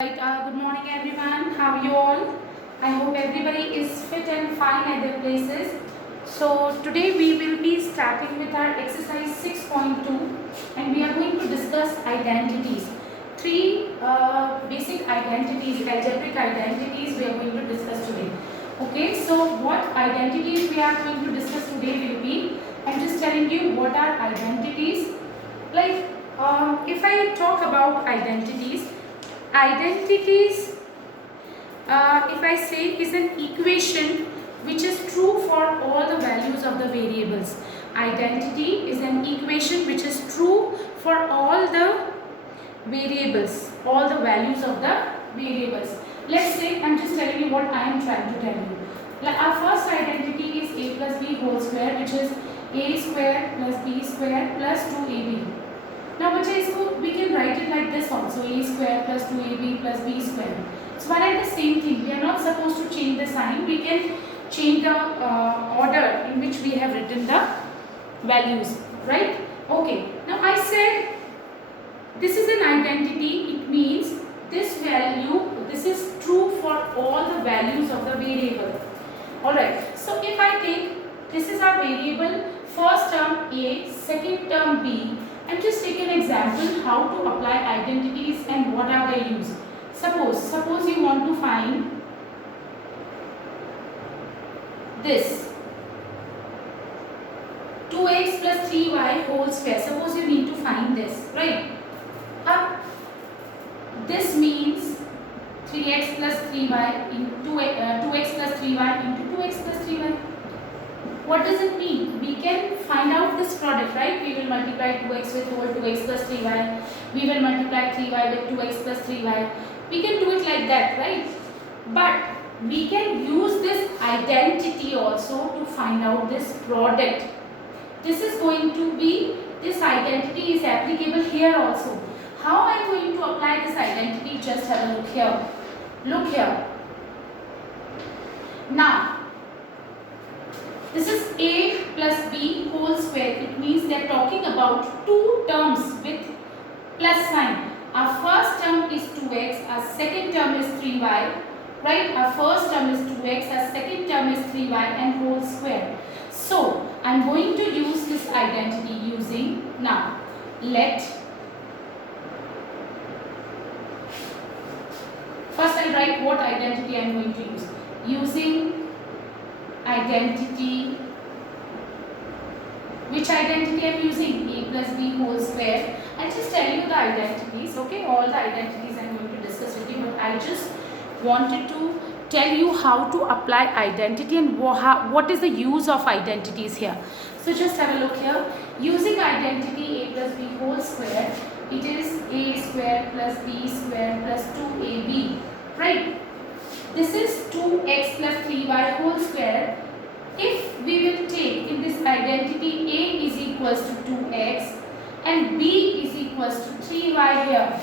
Right, good morning everyone. How are you all? I hope everybody is fit and fine at their places. So today we will be starting with our exercise 6.2 and we are going to discuss identities. Three basic identities, algebraic identities we are going to discuss today. Okay, so what identities we are going to discuss today will be, I'm just telling you what are identities. Like if I talk about identities, if I say, is an equation which is true for all the values of the variables. Identity is an equation which is true for all the variables, all the values of the variables. Let's say, I'm just telling you what I am trying to tell you. Like our first identity is a plus b whole square, which is a square plus b square plus 2ab. Now we can write it like this also, a square plus 2ab plus b square. So one and the same thing, we are not supposed to change the sign, we can change the order in which we have written the values, right? Okay, now I said this is an identity, it means this value, this is true for all the values of the variable. Alright, so if I take, this is our variable, first term a, second term b, and just take an example how to apply identities and what are they used. Suppose you want to find this 2x plus 3y whole square. Suppose you need to find this, right? This means 3x plus 3y into 2x plus 3y into 2x plus 3y. What does it mean? We can find out this product, right? We will multiply 2x with whole 2x plus 3y. We will multiply 3y with 2x plus 3y. We can do it like that, right? But we can use this identity also to find out this product. This is going to be, this identity is applicable here also. How I am going to apply this identity? Just have a look here. Look here. Now, this is a plus b whole square. It means they are talking about two terms with plus sign. Our first term is 2x, our second term is 3y. Right? Our first term is 2x, our second term is 3y and whole square. So, I am going to use this identity using, now, first I will write what identity I am going to use. Using identity, which identity I am using? A plus b whole square. I'll just tell you the identities, okay? All the identities I am going to discuss with you, but I just wanted to tell you how to apply identity and what is the use of identities here. So just have a look here. Using identity a plus b whole square, it is a square plus b square plus 2ab, right? This is 2x plus 3y whole square. If we will take in this identity a is equals to 2x and b is equals to 3y here,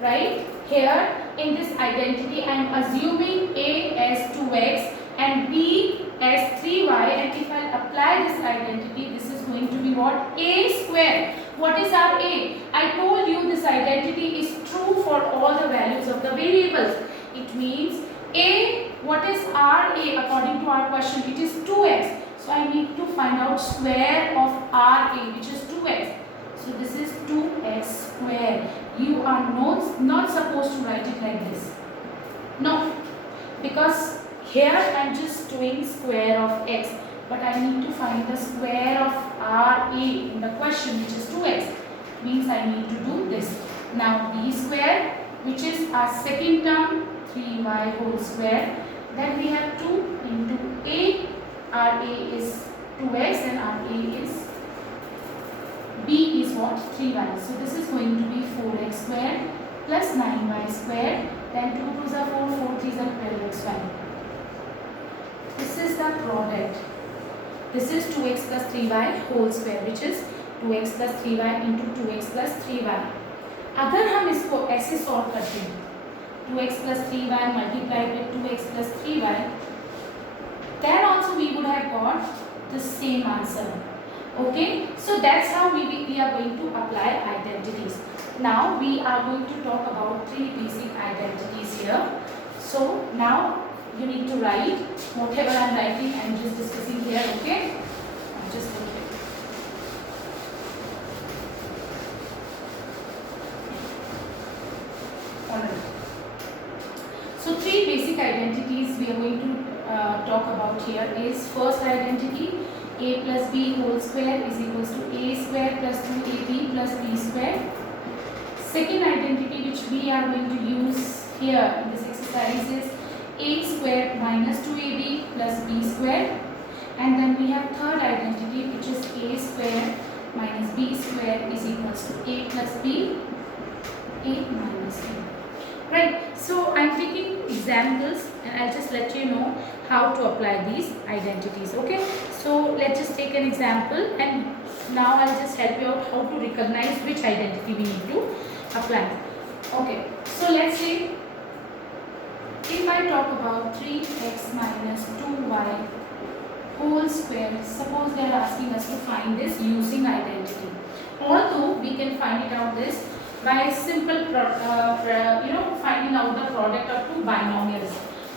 right? Here in this identity I am assuming a as 2x and b as 3y, and if I apply this identity, this is going to be what? A square. What is our a? I told you this identity is true for all the values of the variables. It means a, what is our a according to our question? It is 2x. So I need to find out square of our a, which is 2x. So this is 2x square. You are not supposed to write it like this. No, because here I am just doing square of x, but I need to find the square of our a in the question, which is 2x. Means I need to do this. Now b square, which is our second term, 3y whole square. Then we have 2 into a. Our a is 2x and our a is b is what? 3y. So this is going to be 4x square plus 9y square. Then 2 2s are 4, 4 3s are 12xy. This is the product. This is 2x plus 3y whole square, which is 2x plus 3y into 2x plus 3y. अगर हम इसको ऐसे solve करते हैं, 2x plus 3y multiplied with 2x plus 3y, then also we would have got the same answer. Okay, so that's how we are going to apply identities. now we are going to talk about three basic identities here. So now you need to write whatever I am writing. I am just discussing here. Okay, just look here. Alright. So three basic identities we are going to talk about here is first identity, a plus b whole square is equals to a square plus 2ab plus b square. Second identity which we are going to use here in this exercise is a square minus 2ab plus b square. And then we have third identity which is a square minus b square is equals to a plus b, a minus b. Right, so I am taking examples and I'll just let you know how to apply these identities. Okay, so let's just take an example and now I'll just help you out how to recognize which identity we need to apply. Okay, so let's say if I talk about 3x minus 2y whole square, suppose they are asking us to find this using identity. Although we can find it out this by simple finding out the product of two binomials.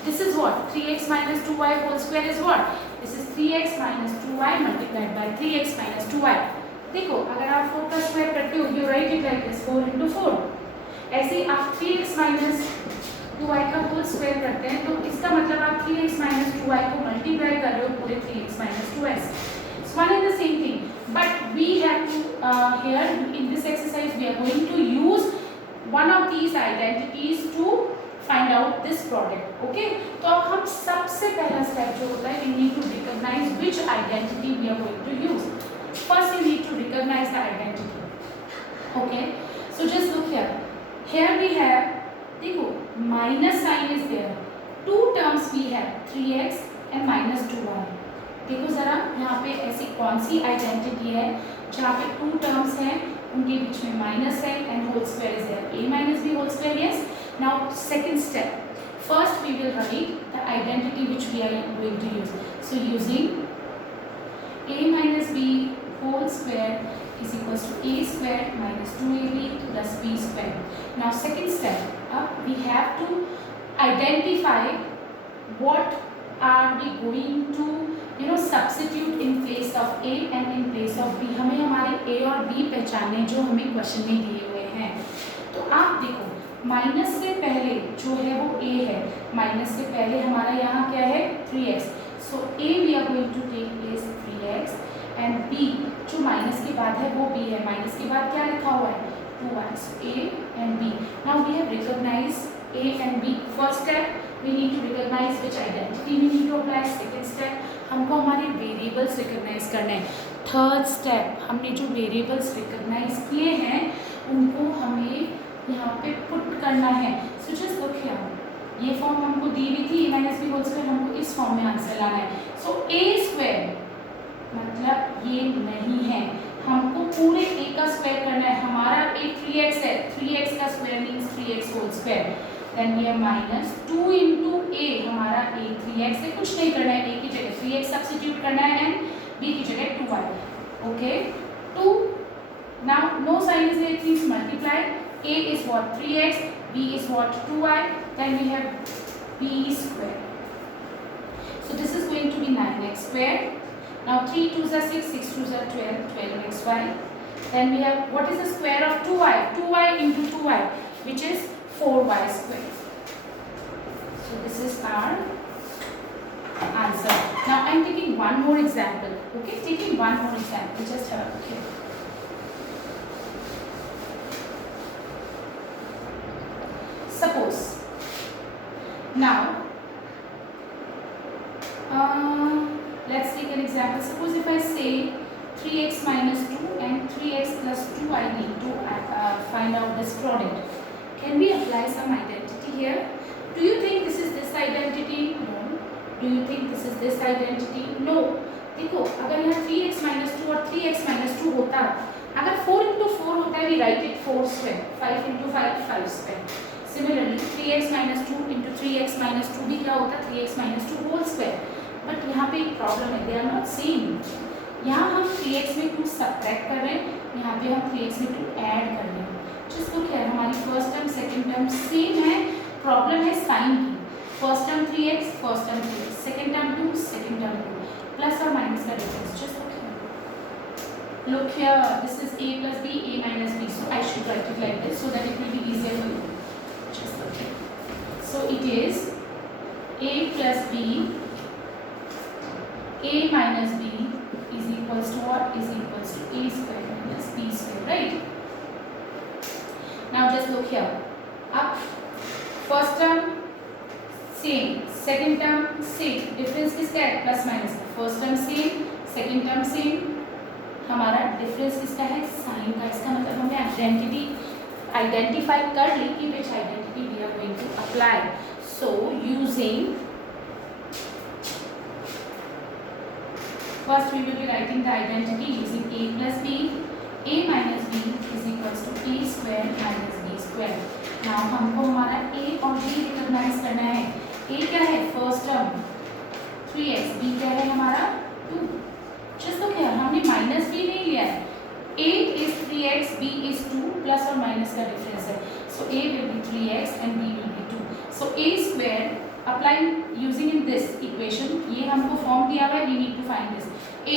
This is what 3x minus 2y whole square is what? This is 3x minus 2y multiplied by 3x minus 2y. देखो अगर आप 4 का square करते हो you write it like this 4 into 4. ऐसे ही आप 3x minus 2y का whole square करते हैं तो इसका मतलब आप 3x minus 2y को मल्टीप्लाई कर रहे हो पूरे 3x minus 2y से. It's one and the same thing. But we have to here in this exercise we are going to use one of these identities to find out this product. Okay, तो अब हम सबसे पहला step जो होता है we need to recognize which identity we are going to use. First you need to recognize the identity. Okay, so just look here. Here we have, देखो minus sign is there. Two terms we have 3x and minus 2y. देखो ज़रा यहाँ पे ऐसी कौन सी identity है जहाँ पे टू टर्म्स हैं उनके बीच में माइनस है and whole square is there a minus b whole square. Yes, now second step, first we will write the identity which we are going to use. So using a minus b whole square is equals to a square minus 2ab plus b square. Now second step, we have to identify what are we going to substitute in place of a and in place of b. हमें हमारे a और b पहचाने जो हमें question में दिए हुए हैं. तो आप देखो माइनस से पहले जो है वो a है, माइनस से पहले हमारा यहाँ क्या है 3x. So a we are going to take is 3x and b जो माइनस के बाद है वो b है. माइनस के बाद क्या लिखा हुआ है 2y. So a and b. Now we have recognized a and b. First step we need to recognize which identity we need to apply. Second step हमको हमारे वेरिएबल्स रिकॉग्नाइज करने हैं. थर्ड स्टेप हमने जो वेरिएबल्स रिकॉग्नाइज किए हैं उनको हमें यहाँ पे पुट करना है. सो जस्ट लुक हियर, ये फॉर्म हमको दी हुई थी a minus b whole square, हमको इस फॉर्म में आंसर लाना है. सो a स्क्वायर मतलब ये नहीं है, हमको पूरे a का स्क्वायर करना है. हमारा a 3x है, 3x का square means 3x whole square. Then we have minus 2 into a, हमारा a 3x से कुछ नहीं करना है, a की जगह 3x सब्स्टिट्यूट करना है and b की जगह 2y. Okay, 2. Now no sign is there, it means multiply. a is what 3x, b is what 2y. Then we have b square. So this is going to be 9x square. Now 3 2s are 6, 6 2s are 12, 12xy. Then we have what is the square of 2y? 2y into 2y, which is 4y square. So this is our answer. Now I am taking one more example. Okay, taking one more example. Just have a look here. Suppose now let's take an example. Suppose if I say 3x minus 2 and 3x plus 2 I need to find out this product. Can we apply some identity here? Do you think this is this identity? No. Do you think this is this identity? No. देखो अगर यहाँ 3x minus 2 और 3x minus 2 होता, अगर 4 into 4 होता है we write it 4 square, 5 into 5 5 square. Similarly 3x minus 2 into 3x minus 2 भी क्या होता 3x minus 2 whole square. But यहाँ पे एक प्रॉब्लम है, they are not same. यहाँ हम 3x में 2 सब्ट्रैक्ट कर रहे हैं, यहाँ पे हम 3x में 2 ऐड कर रहे हैं. जिस लुक है हमारी first term second term same है, प्रॉब्लम है साइन की। First term 3x, first term 3x, second term 2, second term 2, plus और माइनस का difference. Just look here, this is a plus b, a minus b, so I should write it like this so that it will be easier for you. Just look here. So it is a plus b, a minus b is equals to what? Is equals to a square minus b square, right? Now just look here. Up, first term same, second term same, difference किसका है? Plus minus का। First term same, second term same, हमारा difference किसका है? Sign का। इसका मतलब हमने आइडेंटिफाई कर ली कि which identity we are going to apply. So using, first we will be writing the identity using a plus b, a minus b is equals to a square minus b square. Now हमको हमारा a और b recognise करना है। a क्या है? First term 3x, b क्या है हमारा 2। जस्ट लोग क्या, हमने माइनस b नहीं लिया है। a is 3x, b is 2, plus और माइनस का डिफरेंस है। so a will be 3x and b will be 2. so a square applying using in this equation, ये हमको फॉर्म दिया हुआ है, we need to find this. a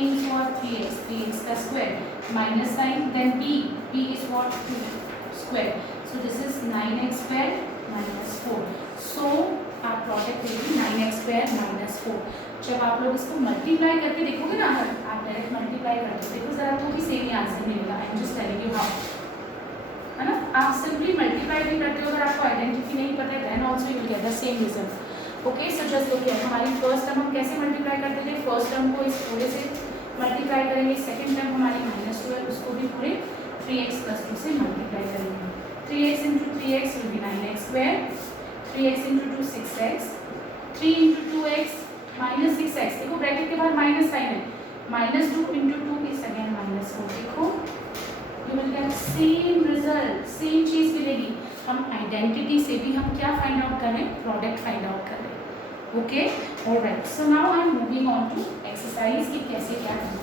means what? 3x का square minus sine, then b is what? 2 square. so this is 9x square minus 4. so our product will be 9x square minus 4. जब आप लोग इसको multiply करके देखोगे ना, अगर आप डायरेक्ट मल्टीप्लाई करके देखो जरा तो भी सेम ही आंसर मिलेगा। आई am just telling you how, है ना? आप सिंपली मल्टीप्लाई भी करते हो, अगर आपको आइडेंटिटी नहीं पता है then also you will get the same result. Okay, so just look here, हमारी फर्स्ट टर्म हम कैसे मल्टीप्लाई करते थे? फर्स्ट टर्म को इस पूरे से मल्टीप्लाई करेंगे, सेकंड टर्म हमारी -2 है, उसको भी पूरे 3x + 2 से मल्टीप्लाई करेंगे। 3x × 3x will be 9x square, 3x × 2 6x, 3 × 2x -6x, देखो ब्रैकेट के बाद माइनस साइन है, -2 × 2 इज अगेन -4। देखो you will get same result, same चीज मिलेगी। हम आइडेंटिटी से भी हम क्या फाइंड आउट कर रहे हैं? प्रोडक्ट फाइंड आउट कर रहे हैं। Okay, alright, so now I am moving on to exercise कि कैसे क्या करना है।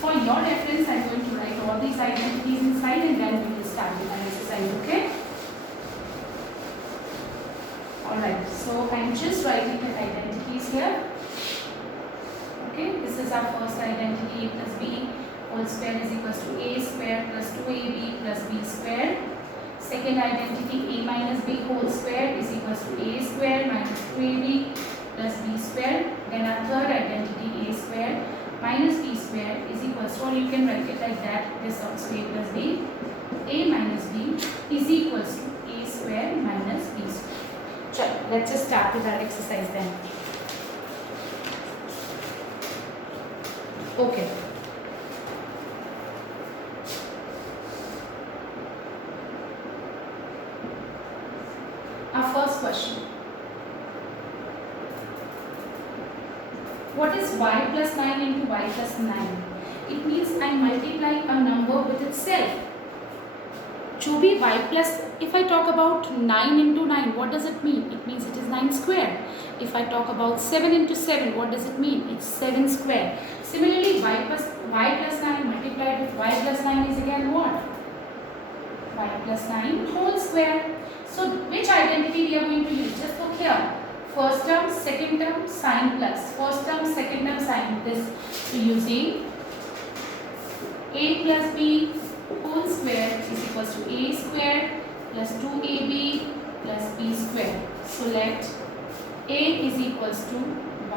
For your reference I am going to write all these identities inside and then we will start with our exercise. Okay, alright, so I am just writing the identities here. Okay, this is our first identity, a plus b whole square is equals to a square plus 2ab plus b square. Second identity, a minus b whole square is equals to a square minus 2ab plus b square. Then our third identity, a square minus b square is equals to, or you can write it like that, this also a plus b, a minus b is equals to a square minus b square. Chalo, let's just start with our exercise then. Okay, our first question, what is y plus 9 into y plus 9? It means I multiply a number with itself. जो भी y plus, if I talk about 9 into 9, what does it mean? It means it is 9 square. If I talk about 7 into 7, what does it mean? It's 7 square. Similarly, y plus 9 multiplied with y plus 9 is again what? Y plus 9 whole square. So which identity we are going to use? Just look here. First term, second term, sign plus. First term, second term, sign this. So using a plus b whole square is equals to a square plus 2ab plus b square. So let a is equals to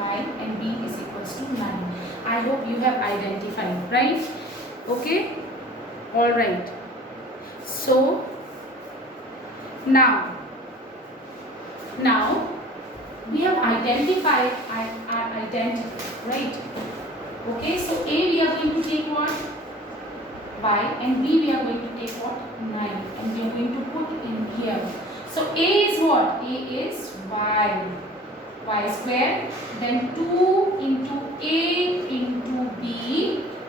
y and b is equals to 9. I hope you have identified, right? Okay, all right. So now we have identified our identity, right? Okay, so a we are going to take what? Y, and b we are going to take what? 9, and we are going to put in here. So a is what? A is y square, then 2 into a into b,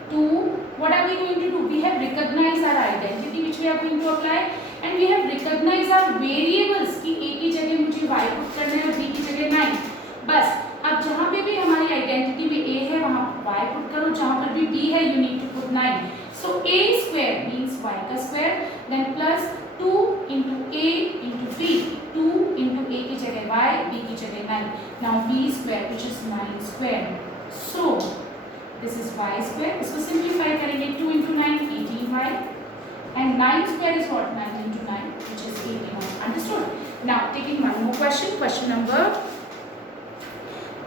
2. What are we going to do? We have recognized our identity which we are going to apply, and we have recognized our variables कि a की जगह मुझे y put करना है और b की जगह 9. बस अब जहाँ पे भी हमारी आइडेंटिटी में a है वहाँ y पुट करो, जहाँ पर भी b है you need to put 9. So a square means y का square, then plus जगह 9. Now b square which is 9 square. So this is y square. इसको simplify करेंगे 2 into 9 18y and 9 square is what 9 into 9 which is 81. Understood? Now taking one more question. Question number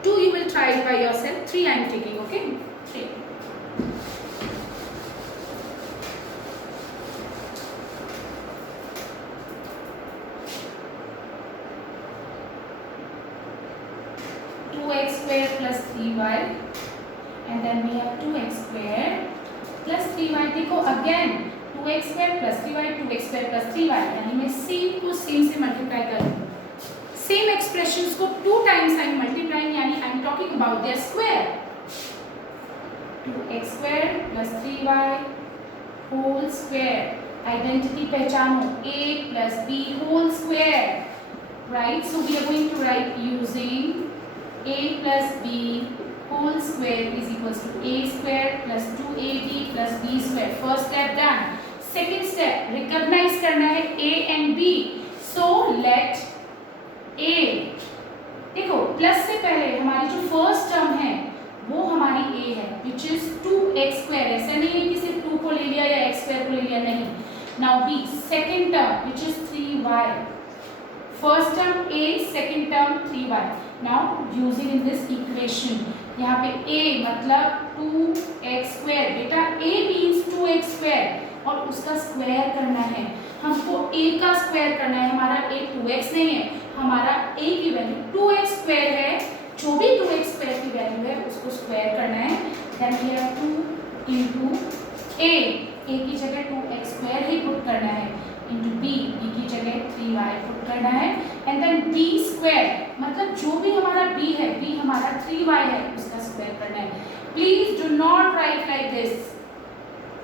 2 you will try it by yourself. 3 I am taking. Okay. 3. 2x square plus 3y and then we have 2x square plus 3y. देखो again 2x square plus 3y 2x square plus 3y यानी मैं same को same से multiply करूँगी. Same expressions को 2 times I am multiplying यानी I am talking about their square. 2x square plus 3y whole square. Identity पहचानो a plus b whole square. Right? So we are going to write using a plus b whole square is equals to a square plus 2ab plus b square. First step done. Second step, recognize करना है a and b. So let a, देखो plus से पहले हमारी जो first term है वो हमारी a है which is 2x square. ऐसा नहीं है कि सिर्फ 2 को ले लिया या x square को ले लिया, नहीं. Now b, second term which is 3y. First term a, second term 3y. Now using in this equation, यहाँ पे a मतलब 2x square. बेटा a means 2x square और उसका स्क्वायर करना है. हमको a का स्क्वायर करना है. हमारा a 2x नहीं है, हमारा a की वैल्यू 2x स्क्वायर है. जो भी 2x स्क्वायर की वैल्यू है उसको स्क्वायर करना है. Then we have 2 into a की जगह 2x स्क्वायर ही पुट करना है into b की जगह 3y पुट करना है. एंड देन b स्क्वायर मतलब जो भी हमारा b है, b हमारा 3y है, उसका स्क्वायर करना है. Please do not right like this.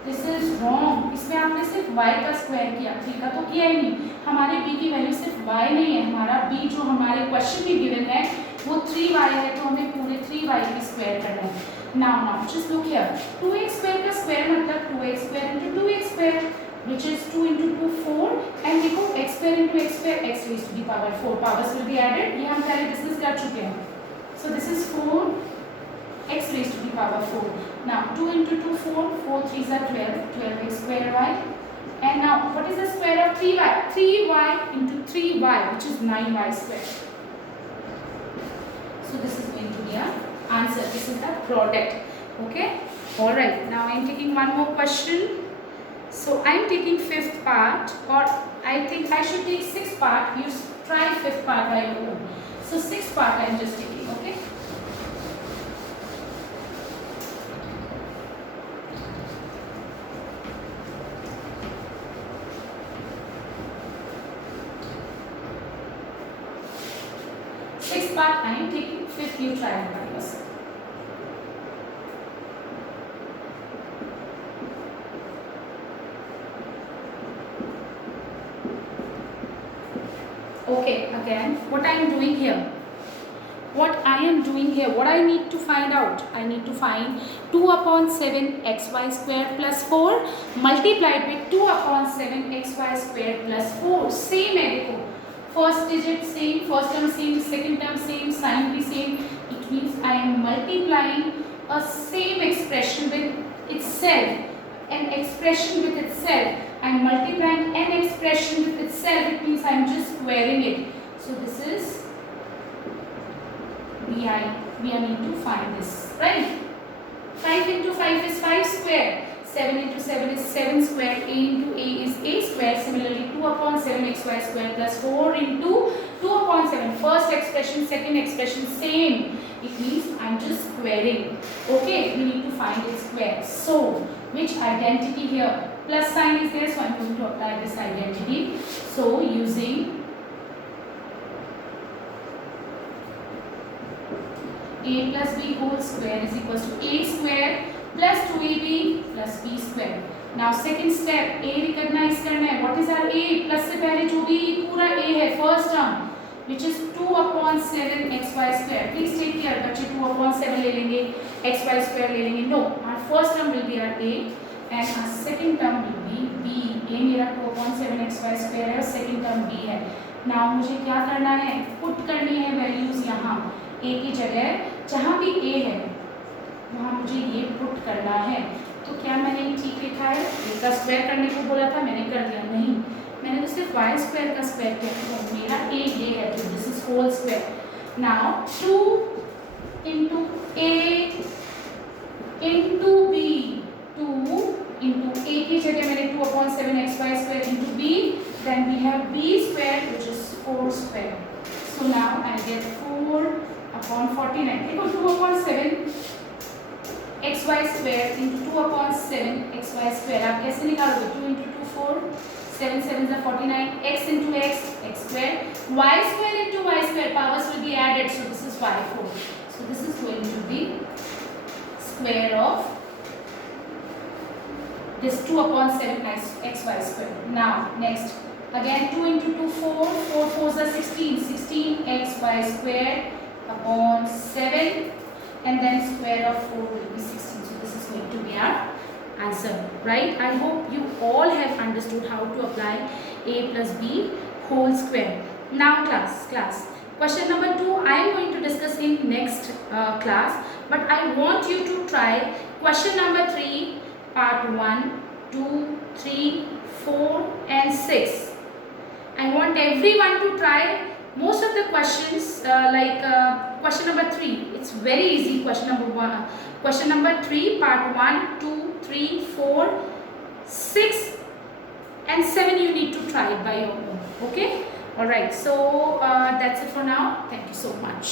This is wrong. इसमें आपने सिर्फ y का स्क्वायर किया, 3 का तो किया ही नहीं. हमारे b की वैल्यू सिर्फ y नहीं है, हमारा b जो हमारे क्वेश्चन में गिवन है वो 3y है, तो हमें पूरे 3y की स्क्वायर करना है. Now just look here. 2x square का स्क्वायर मतलब 2x square into 2x square which is 2 into 2 4 and देखो x square into x square x raised to the power 4 powers will be added. ये हम पहले discuss कर चुके हैं. So this is 4 x raised to the power 4. Now 2 into 2 4 4 3s are 12 12x square y. And now what is the square of 3y? 3y into 3y which is 9y square. So this is going to be our answer. This is the product. Okay. All right. Now I am taking one more question. So I am taking 5th part, or I think I should take 6th part. You try 5th part by your own. So 6th part I am just taking. Okay. Sixth part I am taking. 5th you try it by yourself. Okay, again, what I am doing here? What I need to find out? I need to find 2 upon 7 xy square plus 4 multiplied with 2 upon 7 xy square plus 4. Same है देखो. First digit same, first term same, second term same, sign भी same. It means I am multiplying a same expression with itself. An expression with itself. I am multiplying an expression with itself. It means I am just squaring it. So this is we are need to find this, right? 5 into 5 is 5 square. 7 into 7 is 7 square. A into a is a square. Similarly 2 upon 7 xy square plus 4 into 2 upon 7. First expression, second expression same. It means I am just squaring. Okay, we need to find its square. So which identity here? Plus sign is there, so I am going to apply this identity. So using a plus b whole square is equals to a square plus 2ab plus b square. Now second step, a recognize करना है. What is our a? Plus से पहले जो भी पूरा a है first term which is 2 upon 7 xy square. Please take care, बच्चे 2 upon 7 ले लेंगे, xy square ले लेंगे. No, our first term will be our a and our second term will be b. a मेरा 2 upon 7 xy square है और second term b है. Now मुझे क्या करना है, पुट करनी है वैल्यूज यहाँ a की जगह, जहाँ भी a है वहाँ मुझे ये पुट करना है। तो क्या मैंने ठीक लिखा है, a का स्क्वायर करने को बोला था, मैंने कर दिया? नहीं, मैंने तो सिर्फ y स्क्वायर का स्क्वायर किया, तो मेरा a ये है, तो this is whole square. Now 2 into a into b, 2 into a की जगह मैंने 2/7 xy square into b, then we have b square which is 4 square. So now I get 4/49. देखो 2/7 xy square into 2/7 xy square आप कैसे निकालोगे? 2 into 2 4, 7 7s are 49, x into x square, y square into y square, powers will be added, so this is y4. So this is going to be square of this 2/7 xy square. Now next, again 2 into 2 4, 4 4s are 16, 16 xy square upon 7, and then square of 4 will be 16. So this is going to be our answer, right? I hope you all have understood how to apply a plus b whole square. Now class question number 2 I am going to discuss in next class, but I want you to try question number 3 part 1 2 3 4 and 6. I want everyone to try most of the questions, question number 3, it's very easy. Question number 3 part 1 2 3 4 6 and 7 you need to try it by your own. Okay, all right, so that's it for now. Thank you so much.